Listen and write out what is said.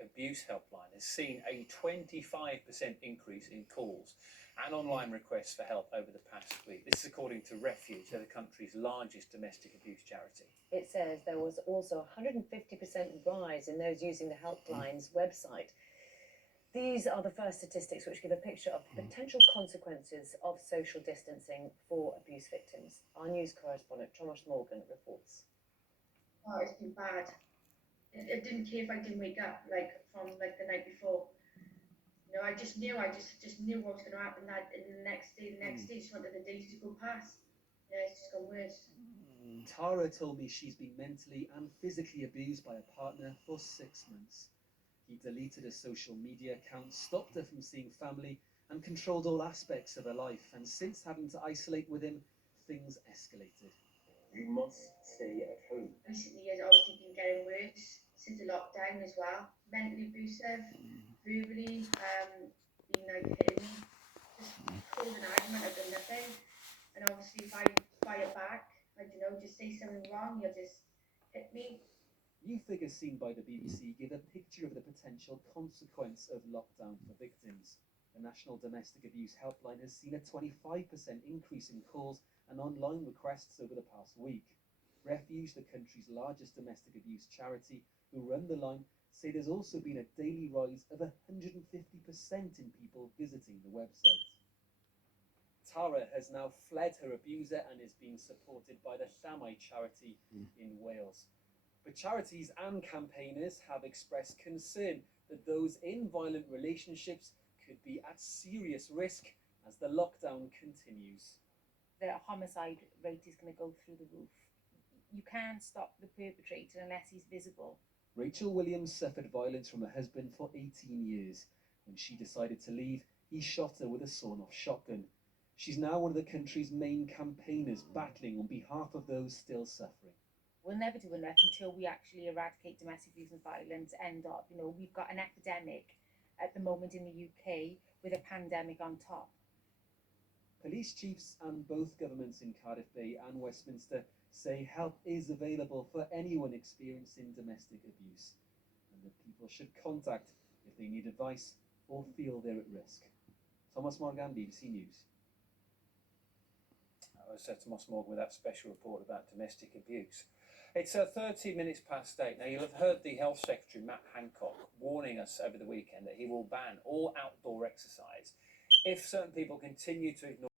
Abuse Helpline has seen a 25% increase in calls and online requests for help over the past week. This is according to Refuge, the country's largest domestic abuse charity. It says there was also a 150% rise in those using the helpline's website. These are the first statistics which give a picture of the potential consequences of social distancing for abuse victims. Our news correspondent, Thomas Morgan, reports. Oh, it's been bad. It didn't care if I didn't wake up from the night before. You know, I just knew what was going to happen that in the next day, just wanted the days to go past. Yeah, it's just got worse. Tara told me she's been mentally and physically abused by a partner for 6 months. He deleted her social media account, stopped her from seeing family, and controlled all aspects of her life. And since having to isolate with him, things escalated. You must stay at home. Recently, it's obviously been getting worse since the lockdown as well. Mentally abusive, verbally, being hitting me, just cause an argument over nothing. And obviously, if I fire back, I don't know, just say something wrong, he'll just hit me. New figures seen by the BBC give a picture of the potential consequence of lockdown for victims. The National Domestic Abuse Helpline has seen a 25% increase in calls and online requests over the past week. Refuge, the country's largest domestic abuse charity, who run the line, say there's also been a daily rise of 150% in people visiting the website. Tara has now fled her abuser and is being supported by the Llamau charity in Wales. But charities and campaigners have expressed concern that those in violent relationships could be at serious risk as the lockdown continues. The homicide rate is going to go through the roof. You can't stop the perpetrator unless he's visible. Rachel Williams suffered violence from her husband for 18 years. When she decided to leave, he shot her with a sawn-off shotgun. She's now one of the country's main campaigners, battling on behalf of those still suffering. We'll never do enough until we actually eradicate domestic abuse and violence. We've got an epidemic at the moment in the UK with a pandemic on top. Police chiefs and both governments in Cardiff Bay and Westminster say help is available for anyone experiencing domestic abuse, and that people should contact if they need advice or feel they're at risk. Thomas Morgan, BBC News. That was Thomas Morgan with that special report about domestic abuse. It's 13 minutes past 8. Now, you'll have heard the Health Secretary, Matt Hancock, warning us over the weekend that he will ban all outdoor exercise if certain people continue to ignore